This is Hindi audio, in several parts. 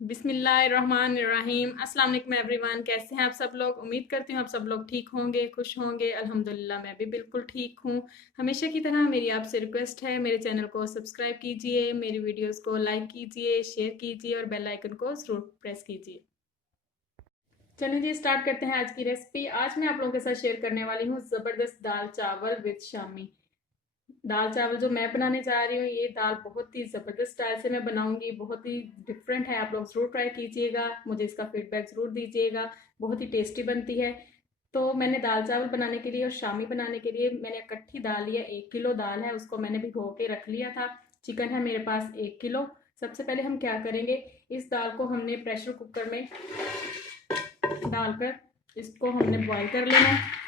बिस्मिल्लाहिर्रहमानिर्रहीम। अस्सलाम वालेकुम एवरीवन। कैसे हैं आप सब लोग? उम्मीद करती हूँ आप सब लोग ठीक होंगे, खुश होंगे। अल्हम्दुलिल्लाह मैं भी बिल्कुल ठीक हूँ। हमेशा की तरह मेरी आपसे रिक्वेस्ट है, मेरे चैनल को सब्सक्राइब कीजिए, मेरी वीडियोस को लाइक कीजिए, शेयर कीजिए और बेल आइकन को ज़रूर प्रेस कीजिए। चलिए जी, स्टार्ट करते हैं आज की रेसिपी। आज मैं आप लोगों के साथ शेयर करने वाली हूँ ज़बरदस्त दाल चावल विद शामी। दाल चावल जो मैं बनाने जा रही हूँ, ये दाल बहुत ही ज़बरदस्त स्टाइल से मैं बनाऊंगी, बहुत ही डिफरेंट है। आप लोग ज़रूर ट्राई कीजिएगा, मुझे इसका फीडबैक ज़रूर दीजिएगा। बहुत ही टेस्टी बनती है। तो मैंने दाल चावल बनाने के लिए और शामी बनाने के लिए मैंने इकट्ठी दाल लिया। 1 किलो दाल है, उसको मैंने भिगो के रख लिया था। चिकन है मेरे पास 1 किलो। सबसे पहले हम क्या करेंगे, इस दाल को हमने प्रेशर कुकर में डालकर इसको हमने बॉईल कर लेना है।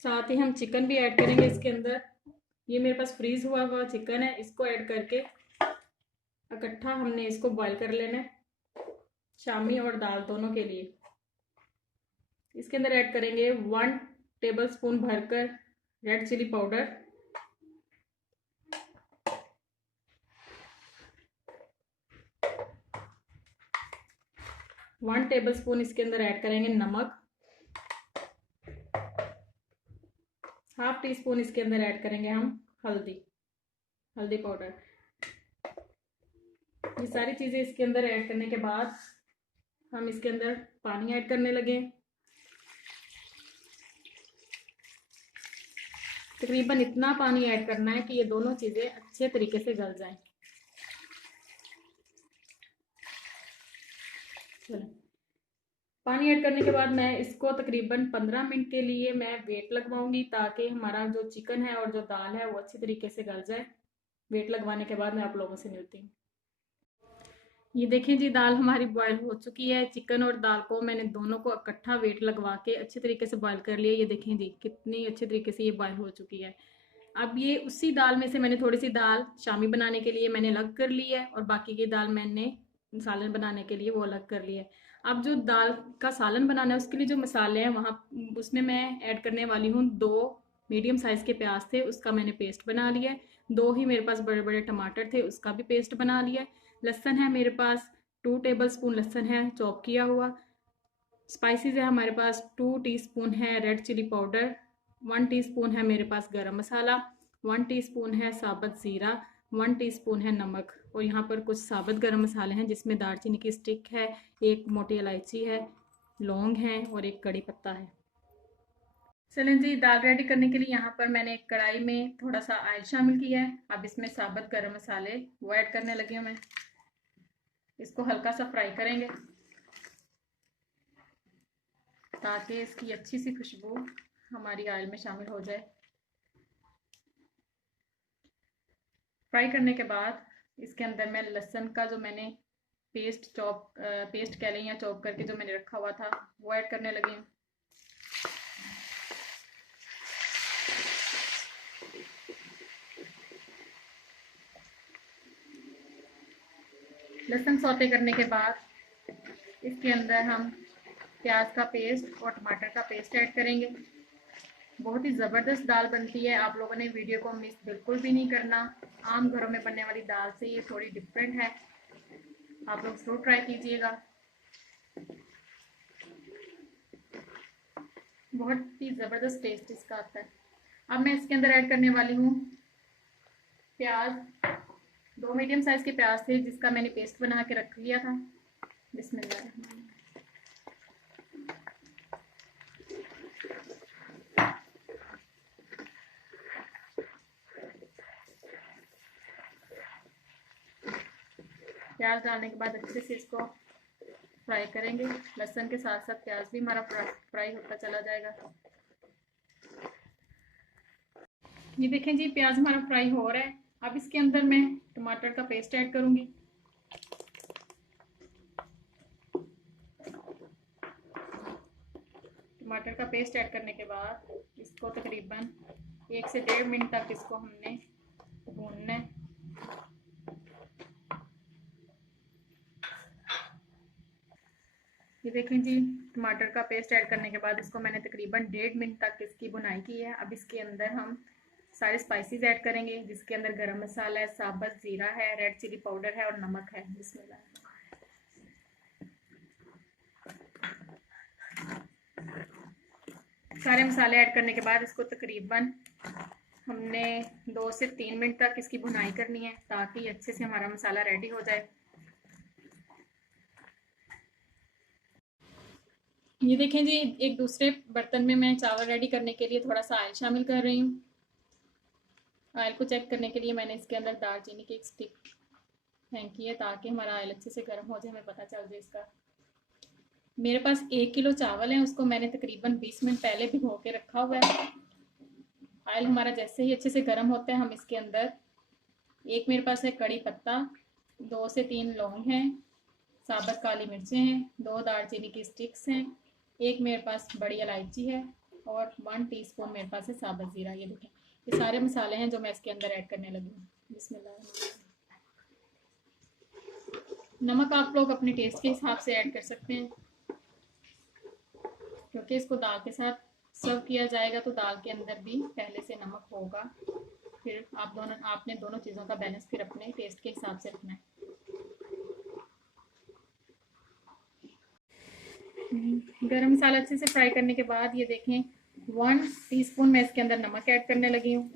साथ ही हम चिकन भी ऐड करेंगे इसके अंदर। ये मेरे पास फ्रीज हुआ हुआ चिकन है, इसको ऐड करके इकट्ठा हमने इसको बॉईल कर लेना है, शामी और दाल दोनों के लिए। इसके अंदर ऐड करेंगे 1 टेबल स्पून भरकर red chilli powder, 1 tablespoon इसके अंदर ऐड करेंगे नमक, हाफ टी स्पून इसके अंदर ऐड करेंगे हम हल्दी पाउडर। ये सारी चीज़ें इसके अंदर ऐड करने के बाद हम इसके अंदर पानी ऐड करने लगे। तकरीबन इतना पानी ऐड करना है कि ये दोनों चीज़ें अच्छे तरीके से गल जाएं। चलो, पानी ऐड करने के बाद मैं इसको तकरीबन 15 मिनट के लिए मैं वेट लगवाऊंगी, ताकि हमारा जो चिकन है और जो दाल है वो अच्छी तरीके से गल जाए। वेट लगवाने के बाद मैं आप लोगों से मिलती हूँ। ये देखें जी, दाल हमारी बॉयल हो चुकी है। चिकन और दाल को मैंने दोनों को इकट्ठा वेट लगवा के अच्छे तरीके से बॉयल कर लिया। ये देखें जी, कितनी अच्छे तरीके से ये बॉयल हो चुकी है। अब ये उसी दाल में से मैंने थोड़ी सी दाल शामी बनाने के लिए मैंने अलग कर ली है, और बाकी की दाल मैंने सालन बनाने के लिए वो अलग कर ली है। अब जो दाल का सालन बनाना है उसके लिए जो मसाले हैं वहाँ उसमें मैं ऐड करने वाली हूँ 2 मीडियम साइज़ के प्याज थे, उसका मैंने पेस्ट बना लिया है। 2 ही मेरे पास बड़े बड़े टमाटर थे, उसका भी पेस्ट बना लिया है। लहसुन है मेरे पास 2 टेबल स्पून लहसुन है चॉप किया हुआ। स्पाइसेस है हमारे पास 2 टीस्पून है रेड चिली पाउडर, 1 टीस्पून है मेरे पास गरम मसाला, 1 टीस्पून है साबुत ज़ीरा, 1 टीस्पून है नमक, और यहाँ पर कुछ साबुत गरम मसाले हैं जिसमें दालचीनी की स्टिक है, एक मोटी इलायची है, लौंग है और एक कड़ी पत्ता है। चलें जी, दाल रेडी करने के लिए यहाँ पर मैंने एक कढ़ाई में थोड़ा सा ऑयल शामिल किया है। अब इसमें साबुत गरम मसाले वो ऐड करने लगी हूँ मैं। इसको हल्का सा फ्राई करेंगे ताकि इसकी अच्छी सी खुशबू हमारी ऑयल में शामिल हो जाए। फ्राई करने के बाद इसके अंदर मैं लहसुन का जो मैंने पेस्ट कह लें या चॉप करके जो मैंने रखा हुआ था वो ऐड करने लगी हूँ। लहसुन सौते करने के बाद इसके अंदर हम प्याज का पेस्ट और टमाटर का पेस्ट ऐड करेंगे। बहुत ही ज़बरदस्त दाल बनती है, आप लोगों ने वीडियो को मिस बिल्कुल भी नहीं करना। आम घरों में बनने वाली दाल से ये थोड़ी डिफरेंट है, आप लोग ज़रूर ट्राई कीजिएगा। बहुत ही ज़बरदस्त टेस्ट इसका आता है। अब मैं इसके अंदर ऐड करने वाली हूँ प्याज। 2 मीडियम साइज़ के प्याज थे जिसका मैंने पेस्ट बना के रख लिया था। बिस्मिल्लाह। प्याज डालने के बाद अच्छे से इसको फ्राई करेंगे। लहसुन के साथ साथ प्याज भी हमारा फ्राई होता चला जाएगा। ये देखें जी, प्याज हमारा फ्राई हो रहा है। अब इसके अंदर मैं टमाटर का पेस्ट ऐड करूंगी। टमाटर का पेस्ट ऐड करने के बाद इसको तकरीबन 1 से 1.5 मिनट तक इसको हमने भूनना है। ये देखें जी, टमाटर का पेस्ट ऐड करने के बाद इसको मैंने तकरीबन 1.5 मिनट तक इसकी भुनाई की है। अब इसके अंदर हम सारे स्पाइसेस ऐड करेंगे, जिसके अंदर गरम मसाला है, साबुत ज़ीरा है, रेड चिली पाउडर है और नमक है। बिस्मिल्लाह। सारे मसाले ऐड करने के बाद इसको तकरीबन हमने 2 से 3 मिनट तक इसकी भुनाई करनी है, ताकि अच्छे से हमारा मसाला रेडी हो जाए। ये देखें जी, एक दूसरे बर्तन में मैं चावल रेडी करने के लिए थोड़ा सा ऑयल शामिल कर रही हूँ। ऑयल को चेक करने के लिए मैंने इसके अंदर दालचीनी की एक स्टिक फेंकी है, ताकि हमारा ऑयल अच्छे से गर्म हो जाए, हमें पता चल जाए इसका। मेरे पास 1 किलो चावल है, उसको मैंने तकरीबन 20 मिनट पहले भिगो के रखा हुआ है। ऑयल हमारा जैसे ही अच्छे से गर्म होता है, हम इसके अंदर एक मेरे पास है कड़ी पत्ता, 2 से 3 लौंग हैं, साबुत काली मिर्चें हैं, 2 दालचीनी की स्टिक्स हैं, एक मेरे पास बड़ी इलायची है और 1 टीस्पून मेरे पास है साबुत ज़ीरा। ये देखें, ये सारे मसाले हैं जो मैं इसके अंदर ऐड करने लगी हूँ। बिस्मिल्लाह। नमक आप लोग अपने टेस्ट के हिसाब से ऐड कर सकते हैं, क्योंकि इसको दाल के साथ सर्व किया जाएगा तो दाल के अंदर भी पहले से नमक होगा। फिर आपने दोनों चीज़ों का बैलेंस फिर अपने टेस्ट के हिसाब से रखना है। गरम मसाला अच्छे से फ्राई करने के बाद ये देखें 1 टीस्पून मैं इसके अंदर नमक ऐड करने लगी हूँ।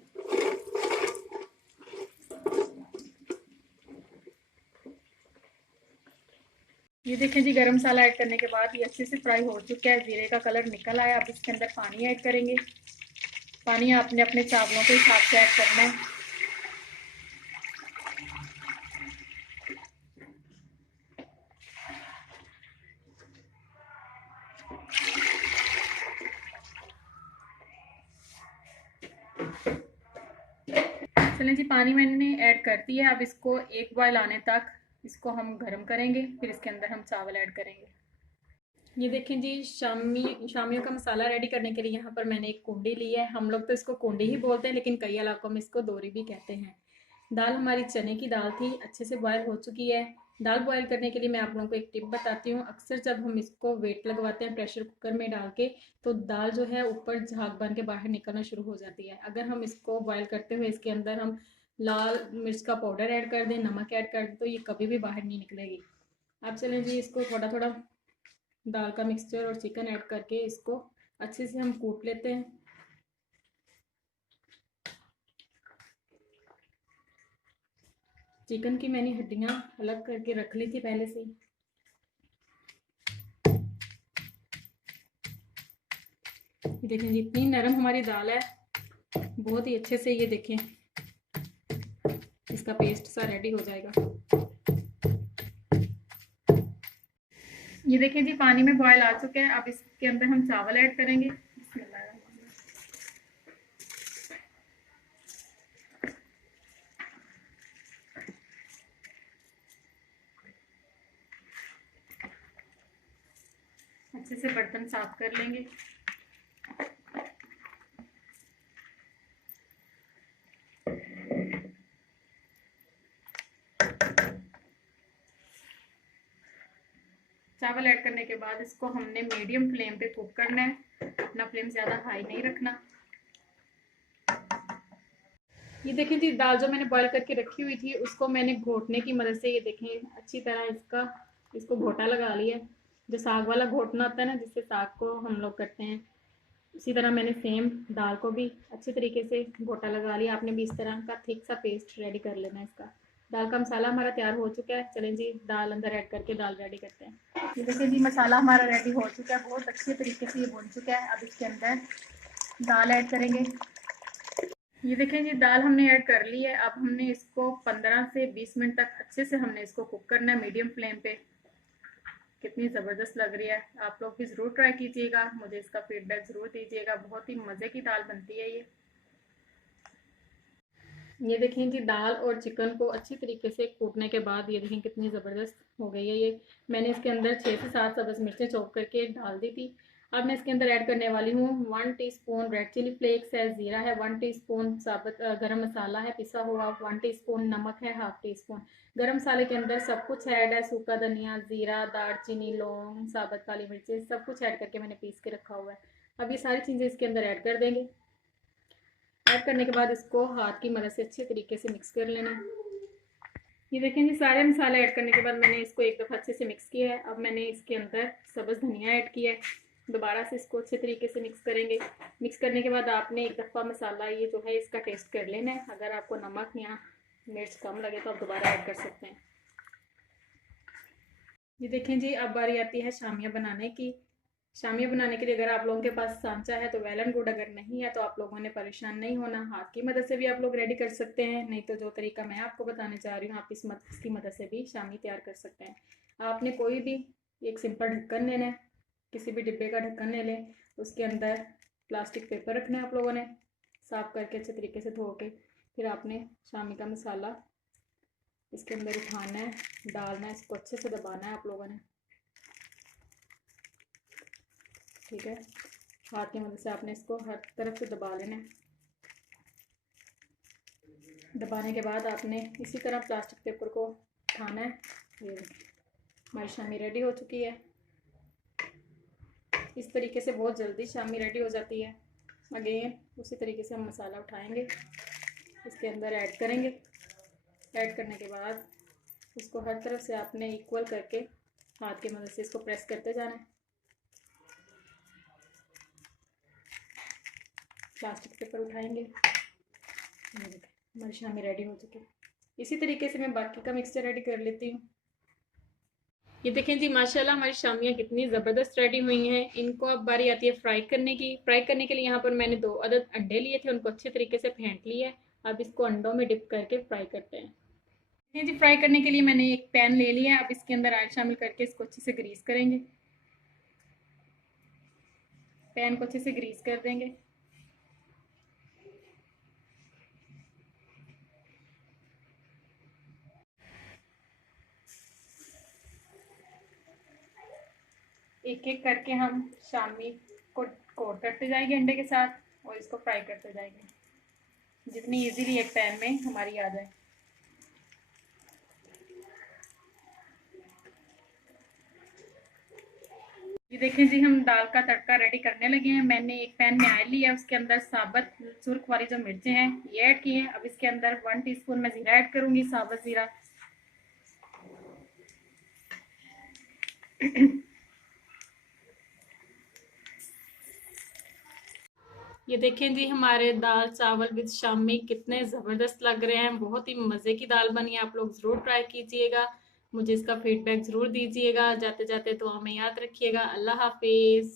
ये देखें जी, गरम मसाला ऐड करने के बाद ये अच्छे से फ्राई हो चुका है, जीरे का कलर निकल आया। अब इसके अंदर पानी ऐड करेंगे। पानी आपने अपने चावलों के हिसाब से ऐड करना है। चलें जी, पानी मैंने ऐड कर दिया है। अब इसको एक बॉयल आने तक इसको हम गर्म करेंगे, फिर इसके अंदर हम चावल ऐड करेंगे। ये देखें जी, शामियों का मसाला रेडी करने के लिए यहाँ पर मैंने एक कुंडी ली है। हम लोग तो इसको कुंडी ही बोलते हैं, लेकिन कई इलाकों में इसको दोरी भी कहते हैं। दाल हमारी चने की दाल थी, अच्छे से बॉयल हो चुकी है। दाल बॉयल करने के लिए मैं आप लोगों को एक टिप बताती हूँ। अक्सर जब हम इसको वेट लगवाते हैं प्रेशर कुकर में डाल के, तो दाल जो है ऊपर झाग बन के बाहर निकलना शुरू हो जाती है। अगर हम इसको बॉयल करते हुए इसके अंदर हम लाल मिर्च का पाउडर ऐड कर दें, नमक ऐड कर दें, तो ये कभी भी बाहर नहीं निकलेगी। अब चलें जी, इसको थोड़ा थोड़ा दाल का मिक्सचर और चिकन ऐड करके इसको अच्छे से हम कूट लेते हैं। चिकन की मैंने हड्डियां अलग करके रख ली थी पहले से। देखें जी, इतनी नरम हमारी दाल है, बहुत ही अच्छे से ये देखें इसका पेस्ट सा रेडी हो जाएगा। ये देखें जी, पानी में बॉयल आ चुका है। अब इसके अंदर हम चावल ऐड करेंगे। अच्छे से बर्तन साफ कर लेंगे। चावल ऐड करने के बाद इसको हमने मीडियम फ्लेम पे कुक करना है, अपना फ्लेम ज़्यादा हाई नहीं रखना। ये देखें जी, दाल जो मैंने बॉईल करके रखी हुई थी उसको मैंने घोटने की मदद से, ये देखें अच्छी तरह इसको घोटा लगा लिया। जो साग वाला घोटना होता है ना, जिससे साग को हम लोग करते हैं, उसी तरह मैंने सेम दाल को भी अच्छी तरीके से घोटा लगा लिया। आपने भी इस तरह का थिक सा पेस्ट रेडी कर लेना है इसका। दाल का मसाला हमारा तैयार हो चुका है। चलें जी, दाल अंदर ऐड करके दाल रेडी करते हैं। ये देखिए जी, मसाला हमारा रेडी हो चुका है, बहुत अच्छे तरीके से ये भुन चुका है। अब इसके अंदर दाल ऐड करेंगे। ये देखें जी, दाल हमने ऐड कर ली है। अब हमने इसको 15 से 20 मिनट तक अच्छे से हमने इसको कुक करना है मीडियम फ्लेम पे। कितनी ज़बरदस्त लग रही है, आप लोग भी ज़रूर ट्राई कीजिएगा, मुझे इसका फीडबैक ज़रूर दीजिएगा। बहुत ही मज़े की दाल बनती है ये देखें जी, दाल और चिकन को अच्छी तरीके से कूटने के बाद ये देखें कितनी ज़बरदस्त हो गई है ये। मैंने इसके अंदर 6 से 7 सब्ज़ मिर्चें चॉप करके डाल दी थी। अब मैं इसके अंदर ऐड करने वाली हूँ 1 टीस्पून रेड चिली फ्लेक्स है, ज़ीरा है, 1 टीस्पून साबुत गरम मसाला है पिसा हुआ, 1 टीस्पून नमक है, हाफ टी स्पून। गरम मसाले के अंदर सब कुछ ऐड है, सूखा धनिया, ज़ीरा, दालचीनी, लौंग, साबुत काली मिर्चें, सब कुछ ऐड करके मैंने पीस के रखा हुआ है। अब ये सारी चीज़ें इसके अंदर ऐड कर देंगे। ऐड करने के बाद इसको हाथ की मदद से अच्छे तरीके से मिक्स कर लेना है। ये देखें जी, सारे मसाले ऐड करने के बाद मैंने इसको एक दफ़ा अच्छे से मिक्स किया है। अब मैंने इसके अंदर सब्ज़ धनिया ऐड किया है। दोबारा से इसको अच्छे तरीके से मिक्स करेंगे। मिक्स करने के बाद आपने एक दफ़ा मसाला ये जो है इसका टेस्ट कर लेना है। अगर आपको नमक या मिर्च कम लगे तो आप दोबारा ऐड कर सकते हैं। ये देखें जी, अब बारी आती है शामिया बनाने की। शामिया बनाने के लिए अगर आप लोगों के पास सांचा है तो वेल एंड गुड, अगर नहीं है तो आप लोगों ने परेशान नहीं होना, हाथ की मदद से भी आप लोग रेडी कर सकते हैं। नहीं तो जो तरीका मैं आपको बताने जा रही हूँ आप इसकी मदद से भी शामी तैयार कर सकते हैं। आपने कोई भी एक सिंपल ढक्कन लेना है, किसी भी डिब्बे का ढक्कन ले लें। उसके अंदर प्लास्टिक पेपर रखना है आप लोगों ने, साफ़ करके अच्छे तरीके से धो के। फिर आपने शामी का मसाला इसके अंदर उठाना है, डालना है, इसको अच्छे से दबाना है आप लोगों ने, ठीक है। हाथ की मदद से आपने इसको हर तरफ से दबा लेना है। दबाने के बाद आपने इसी तरह प्लास्टिक पेपर को उठाना है। ये हमारी शामी रेडी हो चुकी है। इस तरीके से बहुत जल्दी शामी रेडी हो जाती है। अगेन उसी तरीके से हम मसाला उठाएंगे, इसके अंदर ऐड करेंगे। ऐड करने के बाद इसको हर तरफ से आपने इक्वल करके हाथ की मदद से इसको प्रेस करते जाना है। प्लास्टिक पेपर उठाएंगे। हमारी शामी रेडी हो चुकी है। इसी तरीके से मैं बाकी का मिक्सचर रेडी कर लेती हूँ। ये देखें जी, माशाल्लाह हमारी शामियाँ कितनी ज़बरदस्त रेडी हुई हैं। इनको अब बारी आती है फ्राई करने की। फ्राई करने के लिए यहाँ पर मैंने 2 अदद अंडे लिए थे, उनको अच्छे तरीके से फेंट लिया है। अब इसको अंडों में डिप करके फ्राई करते हैं। ये जी, फ्राई करने के लिए मैंने एक पैन ले लिया है। अब इसके अंदर ऑयल शामिल करके इसको अच्छे से ग्रीस करेंगे। पैन को अच्छे से ग्रीस कर देंगे। एक एक करके हम शामी को कोट करते जाएंगे अंडे के साथ और इसको फ्राई करते जाएंगे, जितनी इजीली एक पैन में हमारी आ जाए। ये देखें जी, हम दाल का तड़का रेडी करने लगे हैं। मैंने एक पैन में ऑयल लिया, उसके अंदर साबुत सुर्ख वाली जो मिर्चें हैं ये ऐड की हैं। अब इसके अंदर 1 टीस्पून मैं ज़ीरा ऐड करूंगी, साबुत ज़ीरा। ये देखें जी, हमारे दाल चावल विद शामी कितने ज़बरदस्त लग रहे हैं। बहुत ही मज़े की दाल बनी है। आप लोग ज़रूर ट्राई कीजिएगा, मुझे इसका फीडबैक ज़रूर दीजिएगा। जाते जाते दुआ में याद रखिएगा। अल्लाह हाफिज़।